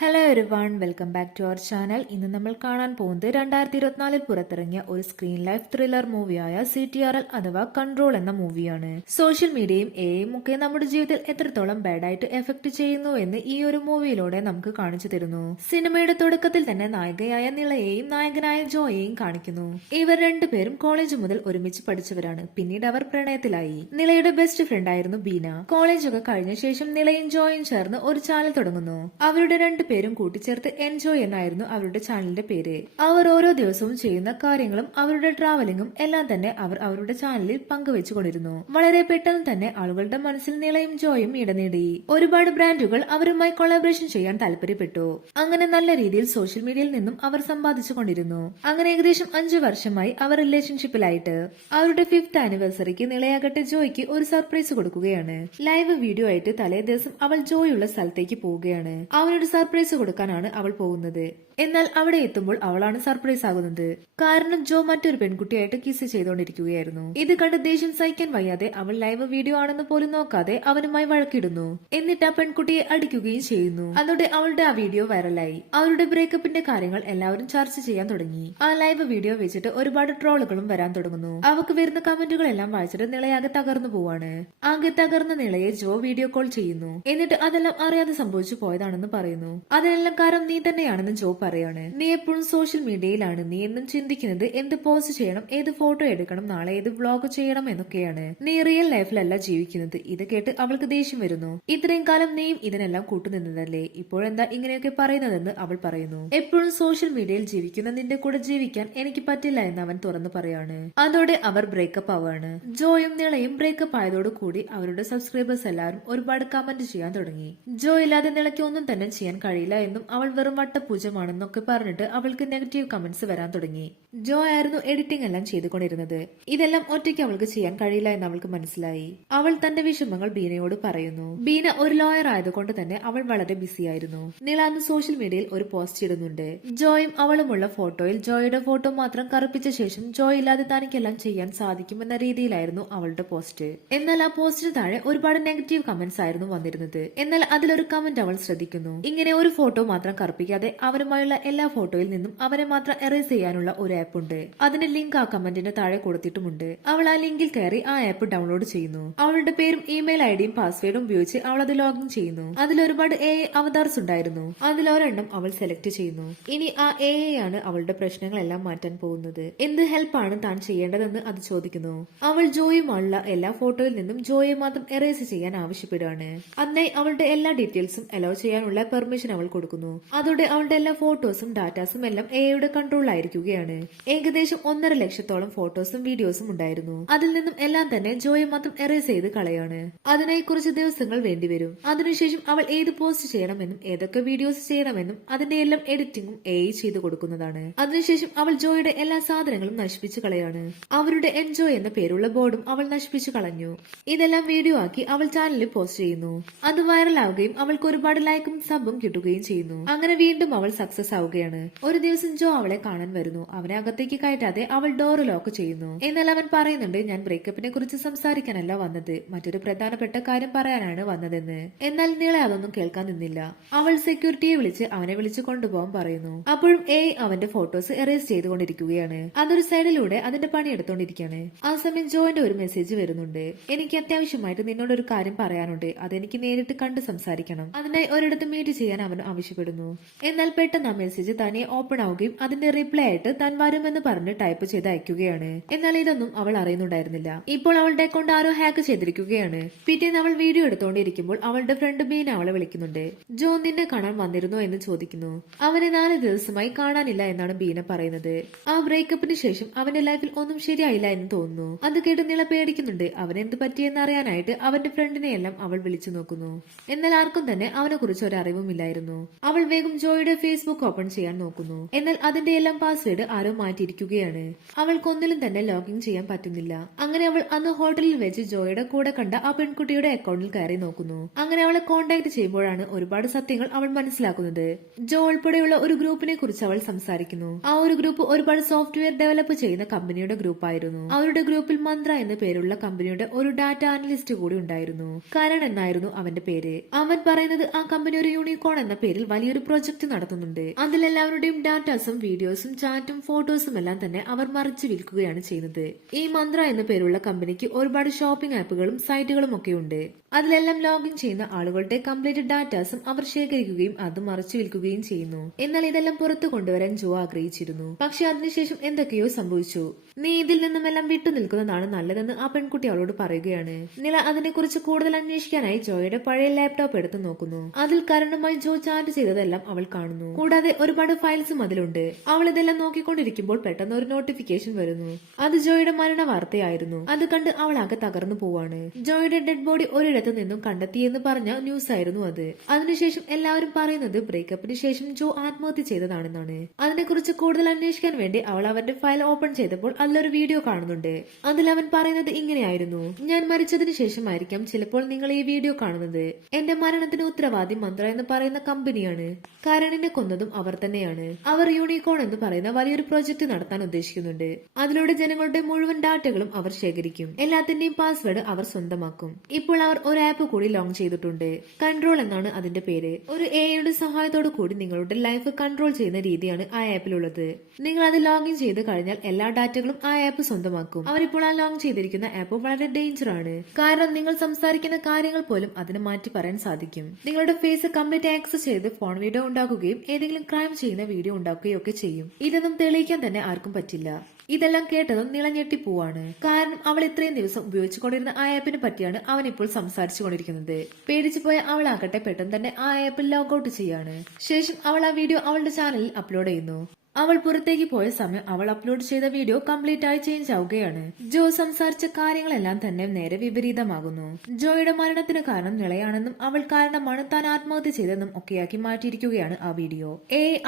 Hello everyone, welcome back to our channel. ഇന്ന് നമ്മൾ കാണാൻ പോകുന്നത് 2024 പുറത്തിറങ്ങിയ ഒരു സ്ക്രീൻ ലൈഫ് ത്രില്ലർ മൂവിയായ CTRL അഥവാ കൺട്രോൾ എന്ന മൂവിയാണ്. സോഷ്യൽ മീഡിയയും എയും ഒക്കെ നമ്മുടെ ജീവിതത്തിൽ എത്രത്തോളം ബാഡായിട്ട് എഫക്ട് ചെയ്യുന്നു എന്ന് ഈ ഒരു മൂവിയിലൂടെ നമുക്ക് കാണിച്ചു തരുന്നു. സിനിമയുടെ തുടക്കത്തിൽ തന്നെ നായികയായ നിളയെയും നായകനായ ജോയെയും കാണിക്കുന്നു. ഇവർ രണ്ടുപേരും കോളേജ് മുതൽ ഒരുമിച്ച് പഠിച്ചവരാണ്. പിന്നീട് അവർ പ്രണയത്തിലായി. നിളയുടെ ബെസ്റ്റ് ഫ്രണ്ട് ആയിരുന്നു ബീന. കോളേജൊക്കെ കഴിഞ്ഞ ശേഷം നിളയും ജോയും ചേർന്ന് ഒരു ചാനൽ തുടങ്ങുന്നു. അവരുടെ പേരും കൂട്ടിച്ചേർത്ത് എൻജോയ് എന്നായിരുന്നു അവരുടെ ചാനലിന്റെ പേര്. അവർ ഓരോ ദിവസവും ചെയ്യുന്ന കാര്യങ്ങളും അവരുടെ ട്രാവലിംഗും എല്ലാം തന്നെ അവർ അവരുടെ ചാനലിൽ പങ്കുവെച്ചുകൊണ്ടിരുന്നു. വളരെ പെട്ടെന്ന് തന്നെ ആളുകളുടെ മനസ്സിൽ നിളയും ജോയും ഇടം നേടി. ഒരുപാട് ബ്രാൻഡുകൾ അവരുമായി കൊളാബറേഷൻ ചെയ്യാൻ താല്പര്യപ്പെട്ടു. അങ്ങനെ നല്ല രീതിയിൽ സോഷ്യൽ മീഡിയയിൽ നിന്നും അവർ സമ്പാദിച്ചുകൊണ്ടിരുന്നു. അങ്ങനെ ഏകദേശം 5 വർഷമായി അവർ റിലേഷൻഷിപ്പിലായിട്ട്. അവരുടെ 5th ആനിവേഴ്സറിക്ക് നിളയാകട്ടെ ജോയ്ക്ക് ഒരു സർപ്രൈസ് കൊടുക്കുകയാണ്. ലൈവ് വീഡിയോ ആയിട്ട് തലേ ദിവസം അവൾ ജോയുള്ള സ്ഥലത്തേക്ക് പോവുകയാണ്. അവനൊരു സർപ്രൈസ് കൊടുക്കാനാണ് അവൾ പോകുന്നത്. എന്നാൽ അവിടെ എത്തുമ്പോൾ അവളാണ് സർപ്രൈസ് ആകുന്നത്. കാരണം ജോ മറ്റൊരു പെൺകുട്ടിയായിട്ട് കിസ് ചെയ്തുകൊണ്ടിരിക്കുകയായിരുന്നു. ഇത് കണ്ട് ദേഷ്യം സഹിക്കാൻ വയ്യാതെ അവൾ ലൈവ് വീഡിയോ ആണെന്ന് പോലും നോക്കാതെ അവനുമായി വഴക്കിടുന്നു. എന്നിട്ട് ആ പെൺകുട്ടിയെ അടിക്കുകയും ചെയ്യുന്നു. അതോടെ അവളുടെ ആ വീഡിയോ വൈറലായി. അവരുടെ ബ്രേക്കപ്പിന്റെ കാര്യങ്ങൾ എല്ലാവരും ചർച്ച ചെയ്യാൻ തുടങ്ങി. ആ ലൈവ് വീഡിയോ വെച്ചിട്ട് ഒരുപാട് ട്രോളുകളും വരാൻ തുടങ്ങുന്നു. അവക്ക് വരുന്ന കമന്റുകളെല്ലാം വായിച്ചിട്ട് നിളയാകെ തകർന്നു പോവാണ്. ആകെ തകർന്ന നിളയെ ജോ വീഡിയോ കോൾ ചെയ്യുന്നു. എന്നിട്ട് അതെല്ലാം അറിയാതെ സംഭവിച്ചു പോയതാണെന്ന് പറയുന്നു. അതിനെല്ലാം കാരണം നീ തന്നെയാണെന്ന് ജോ പറയാണ്. നീ എപ്പോഴും സോഷ്യൽ മീഡിയയിലാണ്. നീ എന്നും ചിന്തിക്കുന്നത് എന്ത് പോസ്റ്റ് ചെയ്യണം, ഏത് ഫോട്ടോ എടുക്കണം, നാളെ ഏത് വ്ലോഗ് ചെയ്യണം എന്നൊക്കെയാണ്. നീ റിയൽ ലൈഫിലല്ല ജീവിക്കുന്നത്. ഇത് കേട്ട് അവൾക്ക് ദേഷ്യം വരുന്നു. ഇത്രയും കാലം നീയും ഇതിനെല്ലാം കൂട്ടുനിന്നതല്ലേ, ഇപ്പോഴെന്താ ഇങ്ങനെയൊക്കെ പറയുന്നതെന്ന് അവൾ പറയുന്നു. എപ്പോഴും സോഷ്യൽ മീഡിയയിൽ ജീവിക്കുന്ന നിന്റെ കൂടെ ജീവിക്കാൻ എനിക്ക് പറ്റില്ല എന്ന് അവൻ തുറന്നു പറയാണ്. അതോടെ അവർ ബ്രേക്കപ്പ് ആവാണ്. ജോയും നിളയും ബ്രേക്കപ്പ് ആയതോടു കൂടി അവരുടെ സബ്സ്ക്രൈബേഴ്സ് എല്ലാവരും ഒരുപാട് കമന്റ് ചെയ്യാൻ തുടങ്ങി. ജോ ഇല്ലാതെ നിളയ്ക്ക് ഒന്നും തന്നെ ചെയ്യാൻ കഴിയില്ല എന്നും അവൾ വെറും വട്ടപൂജമാണെന്നൊക്കെ പറഞ്ഞിട്ട് അവൾക്ക് നെഗറ്റീവ് കമന്റ്സ് വരാൻ തുടങ്ങി. ജോ ആയിരുന്നു എഡിറ്റിംഗ് എല്ലാം ചെയ്തുകൊണ്ടിരുന്നത്. ഇതെല്ലാം ഒറ്റയ്ക്ക് അവൾക്ക് ചെയ്യാൻ കഴിയില്ല എന്ന് അവൾക്ക് മനസ്സിലായി. അവൾ തന്റെ വിഷമങ്ങൾ ബീനയോട് പറയുന്നു. ബീന ഒരു ലോയർ ആയതുകൊണ്ട് തന്നെ അവൾ വളരെ ബിസിയായിരുന്നു. നിള അന്ന് സോഷ്യൽ മീഡിയയിൽ ഒരു പോസ്റ്റ് ഇടുന്നുണ്ട്. ജോയും അവളുമുള്ള ഫോട്ടോയിൽ ജോയുടെ ഫോട്ടോ മാത്രം കറുപ്പിച്ച ശേഷം ജോ ഇല്ലാതെ തനിക്കെല്ലാം ചെയ്യാൻ സാധിക്കുമെന്ന രീതിയിലായിരുന്നു അവളുടെ പോസ്റ്റ്. എന്നാൽ ആ പോസ്റ്റിന് താഴെ ഒരുപാട് നെഗറ്റീവ് കമന്റ്സ് ആയിരുന്നു വന്നിരുന്നത്. എന്നാൽ അതിലൊരു കമന്റ് അവൾ ശ്രദ്ധിക്കുന്നു. ഇങ്ങനെ ഒരു ഫോട്ടോ മാത്രം കറുപ്പിക്കാതെ അവനുമായുള്ള എല്ലാ ഫോട്ടോയിൽ നിന്നും അവനെ മാത്രം എറേസ് ചെയ്യാനുള്ള ഒരു ആപ്പ് ഉണ്ട്. അതിന്റെ ലിങ്ക് ആ കമന്റിന് താഴെ കൊടുത്തിട്ടുമുണ്ട്. അവൾ ആ ലിങ്കിൽ കയറി ആ ആപ്പ് ഡൗൺലോഡ് ചെയ്യുന്നു. അവളുടെ പേരും ഇമെയിൽ ഐഡിയും പാസ്വേഡും ഉപയോഗിച്ച് അവൾ അത് ലോഗിൻ ചെയ്യുന്നു. അതിൽ ഒരുപാട് AI അവതാർസ് ഉണ്ടായിരുന്നു. അതിലൊരെണ്ണം അവൾ സെലക്ട് ചെയ്യുന്നു. ഇനി ആ AI ആണ് അവളുടെ പ്രശ്നങ്ങളെല്ലാം മാറ്റാൻ പോകുന്നത്. എന്ത് ഹെൽപ്പാണ് താൻ ചെയ്യേണ്ടതെന്ന് അത് ചോദിക്കുന്നു. അവൾ ജോയുമായുള്ള എല്ലാ ഫോട്ടോയിൽ നിന്നും ജോയെ മാത്രം എറേസ് ചെയ്യാൻ ആവശ്യപ്പെടുകയാണ്. അതിനായി അവളുടെ എല്ലാ ഡീറ്റെയിൽസും അലോ ചെയ്യാനുള്ള പെർമിഷൻ അവൾ കൊടുക്കുന്നു. അതോടെ അവളുടെ എല്ലാ ഫോട്ടോസും ഡാറ്റാസും എല്ലാം എയുടെ കൺട്രോളിലായിരിക്കുകയാണ്. ഏകദേശം 1.5 ലക്ഷത്തോളം ഫോട്ടോസും വീഡിയോസും ഉണ്ടായിരുന്നു. അതിൽ നിന്നും എല്ലാം തന്നെ ജോയെ മാത്രം എറേസ് ചെയ്ത് കളയാണ്. അതിനായി കുറച്ച് ദിവസങ്ങൾ വേണ്ടിവരും. അതിനുശേഷം അവൾ ഏത് പോസ്റ്റ് ചെയ്യണമെന്നും ഏതൊക്കെ വീഡിയോസ് ചെയ്യണമെന്നും അതിന്റെ എല്ലാം എഡിറ്റിംഗും AI ചെയ്തു കൊടുക്കുന്നതാണ്. അതിനുശേഷം അവൾ ജോയുടെ എല്ലാ സാധനങ്ങളും നശിപ്പിച്ചു കളയാണ്. അവരുടെ എൻജോയ് എന്ന പേരുള്ള ബോർഡും അവൾ നശിപ്പിച്ചു കളഞ്ഞു. ഇതെല്ലാം വീഡിയോ ആക്കി അവൾ ചാനലിൽ പോസ്റ്റ് ചെയ്യുന്നു. അത് വൈറലാവുകയും അവൾക്ക് ഒരുപാട് ലൈക്കും സബും കിട്ടുകയും ചെയ്യുന്നു. അങ്ങനെ വീണ്ടും അവൾ സക്സസ് ആവുകയാണ്. ഒരു ദിവസം ജോ അവളെ കാണാൻ വരുന്നു. അവനെ അകത്തേക്ക് കയറ്റാതെ അവൾ ഡോർ ലോക്ക് ചെയ്യുന്നു. എന്നാൽ അവൻ പറയുന്നുണ്ട്, ഞാൻ ബ്രേക്കപ്പിനെ കുറിച്ച് സംസാരിക്കാനല്ല വന്നത്, മറ്റൊരു പ്രധാനപ്പെട്ട കാര്യം പറയാനാണ് വന്നതെന്ന്. എന്നാൽ നിള അതൊന്നും കേൾക്കാൻ നിന്നില്ല. അവൾ സെക്യൂരിറ്റിയെ വിളിച്ച് അവനെ വിളിച്ച് കൊണ്ടുപോകാൻ പറയുന്നു. അപ്പോഴും അവന്റെ ഫോട്ടോസ് എറേസ് ചെയ്തുകൊണ്ടിരിക്കുകയാണ്. അതൊരു സൈഡിലൂടെ അതിന്റെ പണി എടുത്തോണ്ടിരിക്കുകയാണ്. ആ സമയം ജോന്റെ ഒരു മെസ്സേജ് വരുന്നുണ്ട്. എനിക്ക് അത്യാവശ്യമായിട്ട് നിന്നോട് ഒരു കാര്യം പറയാനുണ്ട്, അതെനിക്ക് നേരിട്ട് കണ്ട് സംസാരിക്കണം. അതിനായി ഒരിടത്ത് മീറ്റ് ചെയ്യാൻ അവൻ ആവശ്യപ്പെടുന്നു. എന്നാൽ പെട്ടെന്ന് ആ മെസ്സേജ് തനിയെ ഓപ്പൺ ആവുകയും അതിന്റെ റിപ്ലൈ ആയിട്ട് താൻ വരുമെന്ന് പറഞ്ഞ് ടൈപ്പ് ചെയ്ത് അയക്കുകയാണ്. എന്നാൽ ഇതൊന്നും അവൾ അറിയുന്നുണ്ടായിരുന്നില്ല. ഇപ്പോൾ അവളുടെ അക്കൗണ്ട് ആരോ ഹാക്ക് ചെയ്തിരിക്കുകയാണ്. പിറ്റേന്ന് അവൾ വീഡിയോ എടുത്തുകൊണ്ടിരിക്കുമ്പോൾ അവളുടെ ഫ്രണ്ട് ബീന അവളെ വിളിക്കുന്നുണ്ട്. ജോ നിന്നെ കാണാൻ വന്നിരുന്നോ എന്ന് ചോദിക്കുന്നു. അവനെ 4 ദിവസമായി കാണാനില്ല എന്നാണ് ബീന പറയുന്നത്. ആ ബ്രേക്കപ്പിന് ശേഷം അവന്റെ ലൈഫിൽ ഒന്നും ശരിയായില്ല എന്ന് തോന്നുന്നു. അത് കേട്ട് നിള പേടിക്കുന്നുണ്ട്. അവനെന്ത് പറ്റിയെന്ന് അറിയാനായിട്ട് അവന്റെ ഫ്രണ്ടിനെ എല്ലാം അവൾ വിളിച്ചു നോക്കുന്നു. എന്നാൽ ആർക്കും തന്നെ അവനെ കുറിച്ച് ഒരു അറിവുമില്ലായിരുന്നു. അവൾ വേഗം ജോയുടെ ഫേസ്ബുക്ക് ഓപ്പൺ ചെയ്യാൻ നോക്കുന്നു. എന്നാൽ അതിന്റെ എല്ലാം പാസ്വേഡ് ആരോ മാറ്റിയിരിക്കുകയാണ്. അവൾക്ക് ഒന്നിലും തന്നെ ലോഗിൻ ചെയ്യാൻ പറ്റുന്നില്ല. അങ്ങനെ അവൾ അന്ന് ഹോട്ടലിൽ വെച്ച് ജോയുടെ കൂടെ കണ്ട ആ പെൺകുട്ടിയുടെ അക്കൗണ്ടിൽ കയറി നോക്കുന്നു. അങ്ങനെ അവളെ കോണ്ടാക്ട് ചെയ്യുമ്പോഴാണ് ഒരുപാട് സത്യങ്ങൾ അവൾ മനസ്സിലാക്കുന്നത്. ജോ ഉൾപ്പെടെയുള്ള ഒരു ഗ്രൂപ്പിനെ കുറിച്ച് അവൾ സംസാരിക്കുന്നു. ആ ഒരു ഗ്രൂപ്പ് ഒരുപാട് സോഫ്റ്റ്വെയർ ഡെവലപ്പ് ചെയ്യുന്ന കമ്പനിയുടെ ഗ്രൂപ്പായിരുന്നു. അവരുടെ ഗ്രൂപ്പിൽ മന്ത്ര എന്ന പേരുള്ള കമ്പനിയുടെ ഒരു ഡാറ്റ അനലിസ്റ്റ് കൂടി ഉണ്ടായിരുന്നു. കരൺ എന്നായിരുന്നു അവന്റെ പേര്. അവൻ പറയുന്നത് ആ കമ്പനി ഒരു യൂണിക്കോൺ എന്ന പേരിൽ വലിയൊരു പ്രൊജക്ട് നടത്തുന്നുണ്ട്. അതിലെല്ലാവരുടെയും ഡാറ്റാസും വീഡിയോസും ചാറ്റും ഫോട്ടോസും എല്ലാം തന്നെ അവർ മറിച്ച് വിൽക്കുകയാണ് ചെയ്യുന്നത്. ഈ മന്ത്ര എന്ന പേരുള്ള കമ്പനിക്ക് ഒരുപാട് ഷോപ്പിംഗ് ആപ്പുകളും സൈറ്റുകളും ഒക്കെ ഉണ്ട്. അതിലെല്ലാം ലോഗിൻ ചെയ്യുന്ന ആളുകളുടെ കംപ്ലീറ്റ് ഡാറ്റാസും അവർ ശേഖരിക്കുകയും അത് മറിച്ചു വിൽക്കുകയും ചെയ്യുന്നു. എന്നാൽ ഇതെല്ലാം പുറത്തു കൊണ്ടുവരാൻ ജോ ആഗ്രഹിച്ചിരുന്നു. പക്ഷെ അതിനുശേഷം എന്തൊക്കെയോ സംഭവിച്ചു. നീ ഇതിൽ നിന്നുമെല്ലാം വിട്ടു നിൽക്കുന്നതാണ് നല്ലതെന്ന് ആ പെൺകുട്ടി അവളോട് പറയുകയാണ്. നില അതിനെക്കുറിച്ച് കൂടുതൽ അന്വേഷിക്കാനായി ജോയുടെ പഴയ ലാപ്ടോപ്പ് എടുത്തു നോക്കുന്നു. അതിൽ കരുണുമായി ജോ ചാറ്റ് ചെയ്തതെല്ലാം അവൾ കാണുന്നു. കൂടാതെ ഒരുപാട് ഫയൽസും അതിലുണ്ട്. അവൾ ഇതെല്ലാം നോക്കിക്കൊണ്ടിരിക്കുമ്പോൾ പെട്ടെന്ന് ഒരു നോട്ടിഫിക്കേഷൻ വരുന്നു. അത് ജോയുടെ മരണ വാർത്തയായിരുന്നു. അത് കണ്ട് അവൾ ആകെ തകർന്നു പോവാണ്. ജോയുടെ ഡെഡ് ബോഡി ഒരിടത്തു നിന്നും കണ്ടെത്തിയെന്ന് പറഞ്ഞ ന്യൂസ് ആയിരുന്നു അത്. അതിനുശേഷം എല്ലാവരും പറയുന്നത് ബ്രേക്കപ്പിന് ശേഷം ജോ ആത്മഹത്യ ചെയ്തതാണെന്നാണ്. അതിനെക്കുറിച്ച് കൂടുതൽ അന്വേഷിക്കാൻ വേണ്ടി അവൾ അവന്റെ ഫയൽ ഓപ്പൺ ചെയ്തപ്പോൾ അതിലൊരു വീഡിയോ കാണുന്നുണ്ട്. അതിൽ അവൻ പറയുന്നത് ഇങ്ങനെയായിരുന്നു: ഞാൻ മരിച്ചതിന് ശേഷമായിരിക്കാം ചിലപ്പോൾ നിങ്ങൾ ഈ വീഡിയോ കാണുന്നത്. എന്റെ മരണത്തിന് ഉത്തരവാദി മന്ത്ര എന്ന് പറയുന്ന കമ്പനിയാണ്. കരണിനെ കൊന്നതും അവർ തന്നെയാണ്. അവർ യൂണിക്കോൺ എന്ന് പറയുന്ന വലിയൊരു പ്രോജക്ട് നടത്താൻ ഉദ്ദേശിക്കുന്നുണ്ട്. അതിലൂടെ ജനങ്ങളുടെ മുഴുവൻ ഡാറ്റകളും അവർ ശേഖരിക്കും. എല്ലാത്തിന്റെയും പാസ്വേഡ് അവർ സ്വന്തമാക്കും. ഇപ്പോൾ അവർ ഒരു ആപ്പ് കൂടി ലോഞ്ച് ചെയ്തിട്ടുണ്ട്. കൺട്രോൾ എന്നാണ് അതിന്റെ പേര്. ഒരു എയുടെ സഹായത്തോടു കൂടി നിങ്ങളുടെ ലൈഫ് കൺട്രോൾ ചെയ്യുന്ന രീതിയാണ് ആ ആപ്പിലുള്ളത്. നിങ്ങൾ അത് ലോഗിൻ ചെയ്ത് കഴിഞ്ഞാൽ എല്ലാ ഡാറ്റകളും ആ ആപ്പ് സ്വന്തമാക്കും. അവരിപ്പോൾ ആ ലോഞ്ച് ചെയ്തിരിക്കുന്ന ആപ്പ് വളരെ ഡേഞ്ചർ ആണ്. കാരണം നിങ്ങൾ സംസാരിക്കുന്ന കാര്യങ്ങൾ പോലും അതിന് മാറ്റി പറയാൻ സാധിക്കും. നിങ്ങളുടെ ഫേസ് കംപ്ലീറ്റ് ആക്സസ് ചെയ്ത് ഫോൺ വീഡിയോ ഉണ്ടാക്കുകയും ഏതെങ്കിലും ക്രൈം ചെയ്യുന്ന വീഡിയോ ഉണ്ടാക്കുകയും ഒക്കെ ചെയ്യും. ഇതൊന്നും തെളിയിക്കാൻ തന്നെ ആർക്കും പറ്റില്ല. ഇതെല്ലാം കേട്ടതും നിളഞ്ഞെട്ടി പോവാണ്. കാരണം അവൾ ഇത്രയും ദിവസം ഉപയോഗിച്ചുകൊണ്ടിരുന്ന ആ ആപ്പിനെ പറ്റിയാണ് അവൻ ഇപ്പോൾ സംസാരിച്ചു കൊണ്ടിരിക്കുന്നത്. പേടിച്ചു പോയ അവളാകട്ടെ പെട്ടെന്ന് തന്നെ ആ ആപ്പിൽ ലോഗൌട്ട് ചെയ്യാണ്. ശേഷം അവൾ ആ വീഡിയോ അവളുടെ ചാനലിൽ അപ്ലോഡ് ചെയ്യുന്നു. അവൾ പുറത്തേക്ക് പോയ സമയം അവൾ അപ്ലോഡ് ചെയ്ത വീഡിയോ കംപ്ലീറ്റ് ആയി ചേഞ്ച് ആവുകയാണ്. ജോ സംസാരിച്ച കാര്യങ്ങളെല്ലാം തന്നെ നേരെ വിപരീതമാകുന്നു. ജോയുടെ മരണത്തിന് കാരണം നിളയാണെന്നും അവൾ കാരണമാണ് താൻ ആത്മഹത്യ ചെയ്തെന്നും ഒക്കെയാക്കി മാറ്റിയിരിക്കുകയാണ് ആ വീഡിയോ.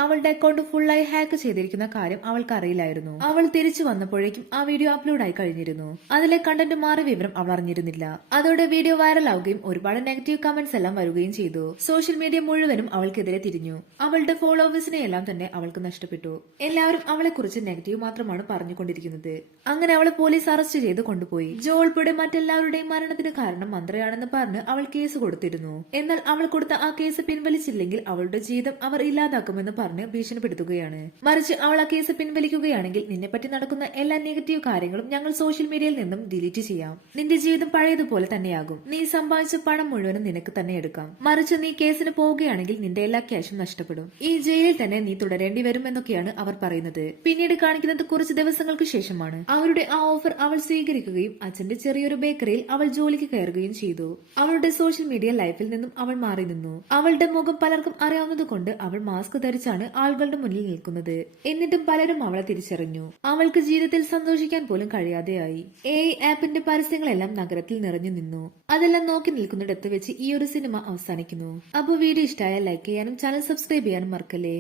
അവളുടെ അക്കൗണ്ട് ഫുള്ളായി ഹാക്ക് ചെയ്തിരിക്കുന്ന കാര്യം അവൾക്ക് അറിയില്ലായിരുന്നു. അവൾ തിരിച്ചു വന്നപ്പോഴേക്കും ആ വീഡിയോ അപ്ലോഡ് ആയി കഴിഞ്ഞിരുന്നു. അതിലെ കണ്ടന്റ് മാറിയ വിവരം അവൾ അറിഞ്ഞിരുന്നില്ല. അതോടെ വീഡിയോ വൈറലാവുകയും ഒരുപാട് നെഗറ്റീവ് കമന്റ്സ് എല്ലാം വരുകയും ചെയ്തു. സോഷ്യൽ മീഡിയ മുഴുവനും അവൾക്കെതിരെ തിരിഞ്ഞു. അവളുടെ ഫോളോവേഴ്സിനെ എല്ലാം തന്നെ അവൾക്ക് നഷ്ടപ്പെട്ടു. എല്ലാവരും അവളെ കുറിച്ച് നെഗറ്റീവ് മാത്രമാണ് പറഞ്ഞുകൊണ്ടിരിക്കുന്നത്. അങ്ങനെ അവളെ പോലീസ് അറസ്റ്റ് ചെയ്ത് കൊണ്ടുപോയി. ജോ ഉൾപ്പെടെ മറ്റെല്ലാവരുടെയും മരണത്തിന് കാരണം മന്ത്രയാണെന്ന് പറഞ്ഞ് അവൾ കേസ് കൊടുത്തിരുന്നു. എന്നാൽ അവൾ കൊടുത്ത ആ കേസ് പിൻവലിച്ചില്ലെങ്കിൽ അവളുടെ ജീവിതം അവർ ഇല്ലാതാക്കുമെന്ന് പറഞ്ഞ് ഭീഷണിപ്പെടുത്തുകയാണ്. മറിച്ച് അവൾ ആ കേസ് പിൻവലിക്കുകയാണെങ്കിൽ നിന്നെപ്പറ്റി നടക്കുന്ന എല്ലാ നെഗറ്റീവ് കാര്യങ്ങളും ഞങ്ങൾ സോഷ്യൽ മീഡിയയിൽ നിന്നും ഡിലീറ്റ് ചെയ്യാം. നിന്റെ ജീവിതം പഴയതുപോലെ തന്നെയാകും. നീ സമ്പാദിച്ച പണം മുഴുവനും നിനക്ക് തന്നെ എടുക്കാം. മറിച്ച് നീ കേസിന് പോവുകയാണെങ്കിൽ നിന്റെ എല്ലാ ക്യാഷും നഷ്ടപ്പെടും. ഈ ജയിലിൽ തന്നെ നീ തുടരേണ്ടി വരും എന്നൊക്കെയാണ് അവർ പറയുന്നത്. പിന്നീട് കാണിക്കുന്നത് കുറച്ച് ദിവസങ്ങൾക്ക് ശേഷമാണ്. അവരുടെ ആ ഓഫർ അവൾ സ്വീകരിക്കുകയും അച്ഛന്റെ ചെറിയൊരു ബേക്കറിയിൽ അവൾ ജോലിക്ക് കയറുകയും ചെയ്തു. അവളുടെ സോഷ്യൽ മീഡിയ ലൈഫിൽ നിന്നും അവൾ മാറി നിന്നു. അവളുടെ മുഖം പലർക്കും അറിയാവുന്നത് കൊണ്ട് അവൾ മാസ്ക് ധരിച്ചാണ് ആളുകളുടെ മുന്നിൽ നിൽക്കുന്നത്. എന്നിട്ടും പലരും അവളെ തിരിച്ചറിഞ്ഞു. അവൾക്ക് ജീവിതത്തിൽ സന്തോഷിക്കാൻ പോലും കഴിയാതെയായി. ആപ്പിന്റെ പരസ്യങ്ങളെല്ലാം നഗരത്തിൽ നിറഞ്ഞു നിന്നു. അതെല്ലാം നോക്കി നിൽക്കുന്നിടത്ത് വെച്ച് ഈ ഒരു സിനിമ അവസാനിക്കുന്നു. അപ്പോൾ വീഡിയോ ഇഷ്ടമായാൽ ലൈക്ക് ചെയ്യാനും ചാനൽ സബ്സ്ക്രൈബ് ചെയ്യാനും മറക്കല്ലേ.